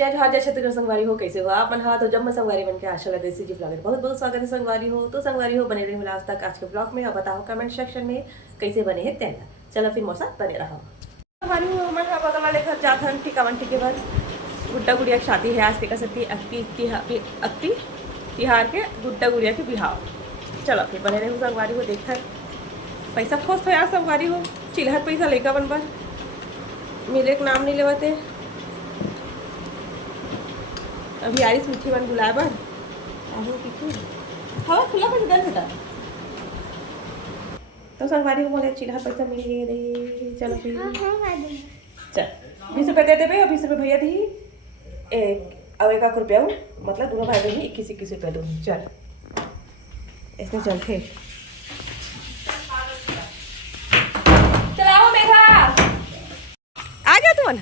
जय जोहार जय छत्तीसगढ़ संगवारी हो, कैसे हो आप मन? हाँ, तो जब मैं संगवारी बन के आशा देसी जी ब्लॉग में बहुत बहुत स्वागत है संगवारी हो। तो संगवारी हो बने रही आज तक आज के ब्लॉग में, और बताओ कमेंट सेक्शन में कैसे बने हैं तेना। चलो फिर मौसा बने रहा संगवारी हो। मन हाँ बगल वाले घर जात हन टिकावन टिके भर गुड्डा गुड़िया की शादी है आज। टिका सकती अक्ति तिहार के गुड्डा गुड़िया के बिहाव। चलो फिर बने रहे संगवारी हो। देख पैसा खोस हो यार संगवारी हो, चिल्हर पैसा लेकर बन पर मिले के नाम नहीं लेवते। अभी आरिस मिठी बन बुलाए बर हवा खुला पैसा दल बेटा। तो संगवारी को बोले चिल्हर पैसा मिल गए रे। चलो फिर चल 20 रुपये दे देवे और 20 रुपये भैया दी एक और 1 रुपया मतलब दोनों भाई बहन 21 रुपये दो। चल इसमें चलते चलाओ मेघा आ गया तू मन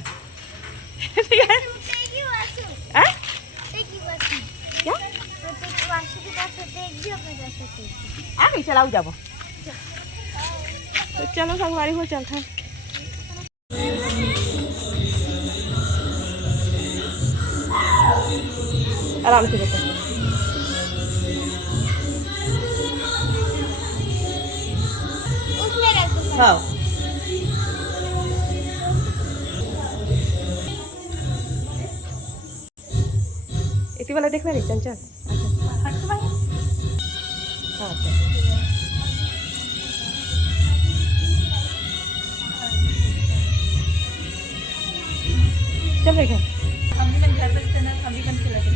आ गई। चलाओ जाबो तो चलो संगवारी हो चलता है। आराम से बेटा। हाँ इतनी वाला देखना नहीं चंचल। हाँ चल बेटा। घर पे ना हम भी बन के लगे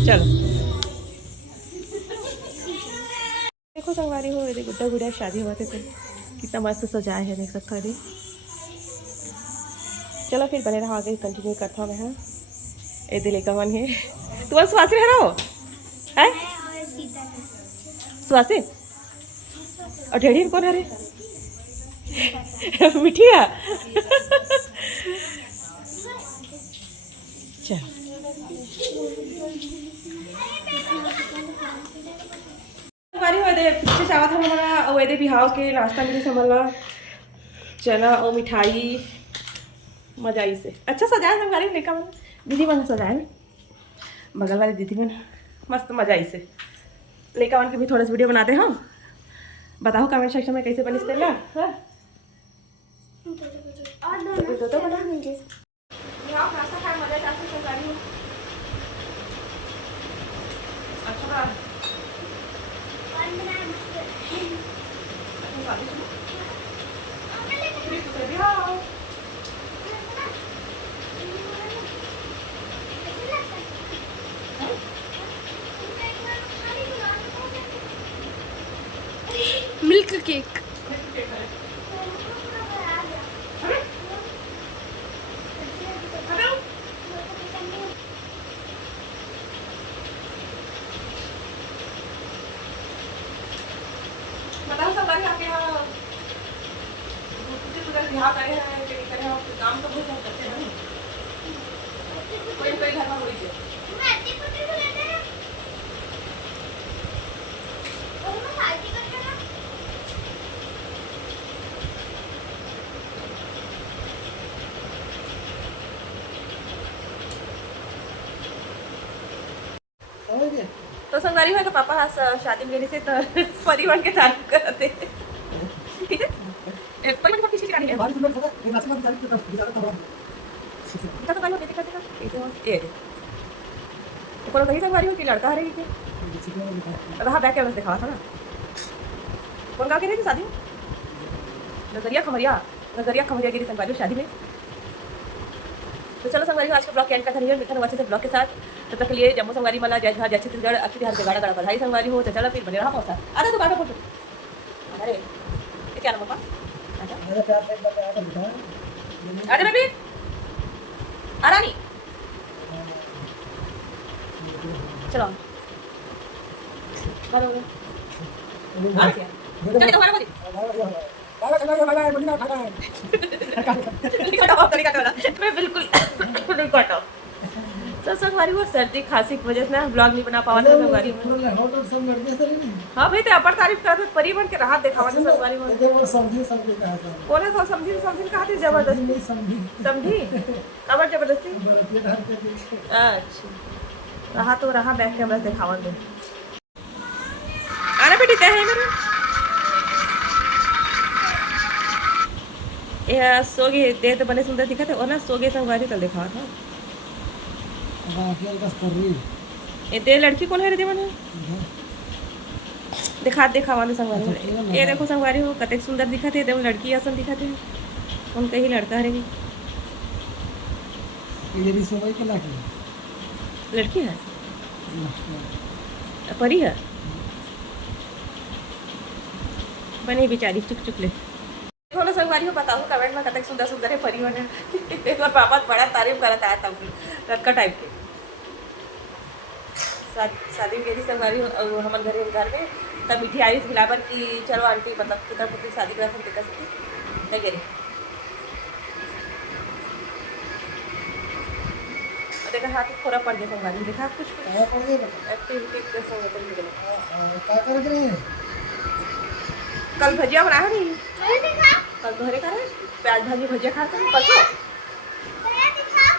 चलो देखो संगवारी हो ये गुड्डा गुड़िया शादी हुआ थे तो कितना मस्त सजाए है देख सकते हो। चलो फिर बने रहा आगे कंटिन्यू करता हूँ मैं। हाँ ये दिले का मन है तुम्हारा सुहासी है रहो है सुहासी और ढेड़ी कौन है रे मिठिया चल पीछे चावा था हमारा वेदे बिहाव के नाश्ता मेरे संभलना चना और मिठाई मजा आई से अच्छा सजाया संगवारी लेकर मन दीदी मन सजाए बगल वाली दीदी मन मस्त मजा आई से लेकर मन के भी थोड़ा सा वीडियो बनाते हैं। बताओ कमेंट सेक्शन में कैसे बनिस्ते ना। हाँ तो बना देंगे नाश्ता खाए मजा चाहते संगवारी अच्छा मिल्क केक बताओ संगवारी आपके यहाँ बिहार करे हैं करे हैं काम तो बहुत करते हैं कोई कोई घर में हुई है तो संगवारी है तो पापा शादी में गए थे तो परिवार के तारीफ करते ठीक है परिवार की किसी की नहीं है तो संगवारी होते दिखा दिखा कैसे हो ये तो कोनो कहीं संगवारी हो कि लड़का है कि रहा बैक कैमरा दिखावा था ना कौन गाँव के थे शादी में नजरिया खमरिया गिरी संगवारी शादी में तो चलो संगवारी हो आज का ब्लॉग के एंड का था रियल मिठन अच्छे से ब्लॉग के साथ तब तक के लिए जम्मू संगवारी मला जय जहाँ जय छत्तीसगढ़ अच्छी बिहार के गाड़ा गाड़ा बधाई संगवारी हो तो चलो फिर बने रहा पहुँचा आधा तो गाड़ा फोटो अरे ये क्या नाम पापा अरे बेबी आरानी चलो बरोबर चलिए तुम्हारा बोली मैं बिल्कुल नहीं काटा तो संगवारी वो सर्दी खांसी की वजह से ना ब्लॉग नहीं बना पावा था संगवारी में हाँ भाई तो अपर तारीफ करते परी बन के राहत दिखावा था संगवारी में कौन है समझी कहा थी जबरदस्ती समझी कबर जबरदस्ती अच्छा रहा तो रहा बैक कैमरा दिखावा दे आना बेटी तय है मेरा यह सोगे दे तो बने सुंदर दिखा थे और ना सोगे संगवारी तो दिखा था ये दे लड़की कौन है रे देवन दिखा वाले संगवारी ये देखो संगवारी हो कते सुंदर दिखा थे देव लड़की असन दिखा थे उनका ही लड़का रहेगी लड़की है परी है बनी बेचारी चुक चुक ले देखो ना संगवारी हो बताओ कमेंट में कतक सुंदर सुंदर है परी बने एक बार पापा बड़ा तारीफ करता है तब लड़का टाइप के शादी में गई संगवारी हमारे घर में तब मीठी आई खिलाबर की चलो आंटी मतलब पुत्र पुत्री शादी करा सकते कर सकती नहीं गई देखा हाथ थोड़ा पड़ गया संगवारी देखा कुछ एक्टिविटी कैसे होता है कल भजिया बनाया नहीं कल तो हरे का है प्याज भाजी भजिया खाता हूँ कल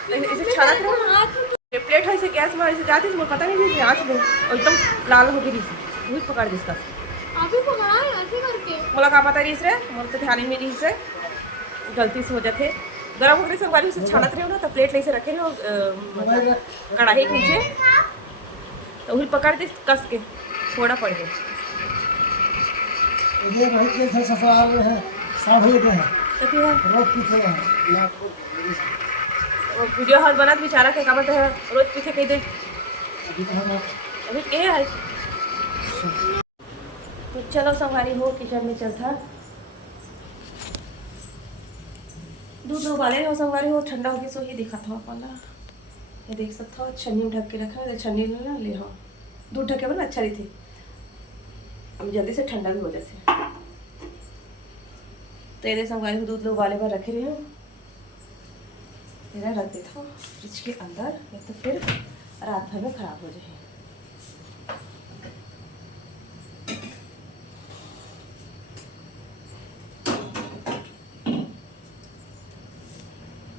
तो इसे छाना था प्लेट है इसे गैस में ऐसे जाती मुझे पता नहीं थी आँच में एकदम लाल हो गई वही पकड़ दी इसका बोला कहाँ पता नहीं इससे मुझे तो ध्यान ही नहीं इसे गलती से हो जाते गरम हो गई संगवारी उसे छानत रहे हो ना तो प्लेट नहीं से रखे हो कढ़ाई के नीचे तो वही पकड़ दी कस के थोड़ा पड़ गया वीडियो हर बना बेचारा के काम है रोज पीछे कही दे अभी क्या है तो चलो संगवारी हो किचन में चलता दूध उबाले हो संगवारी हो ठंडा हो गया सो ये दिखा था अपन ये देख सकता हो छन्नी में ढक के रखा है छन्नी ना ले हो दूध ढके बना अच्छा रही थी अब जल्दी से ठंडा भी हो जाते तो ये संगवारी को दूध उबाले पर रखे रही हूँ रख देता हूँ फ्रिज के अंदर नहीं तो फिर रात भर में ख़राब हो जाए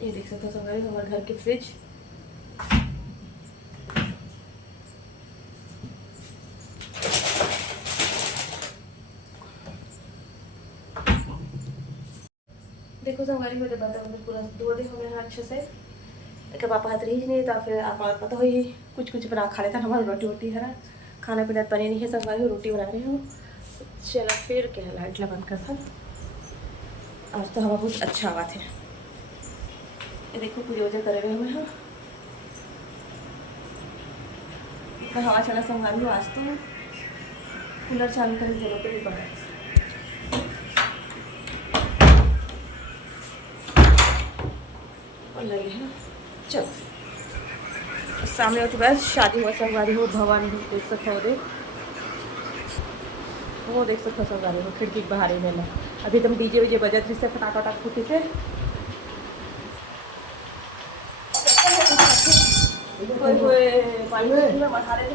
ये देख सकते हो संगवारी हमारे घर की फ्रिज देखो संगवारी मेरे बंदा पूरा 2 दिन हो गया अच्छे से एक पापा हाथ रही नहीं तो फिर आप पता हो ही कुछ बना खा लेता हमारी रोटी वोटी है ना खाना पीना बने नहीं है संगवारी रोटी बना रही हूँ चलो फिर क्या लाइट लगा कर सब आज तो हवा कुछ अच्छा आवा थे ये देखो पूजा करे हुए हमें हाँ इतना हवा चला संगवारी हो आज तो कूलर चालू करने की जरूरत नहीं पड़ा लगे हैं चलो सामने होती बस शादी हुआ संगवारी हो भवानी हो देख सकते हो वो देख सकते हो संगवारी हो खिड़की के बाहर ही मेला अभी तुम डीजे वीजे बजत जिससे फटाफट फूटी से पानी में मसाले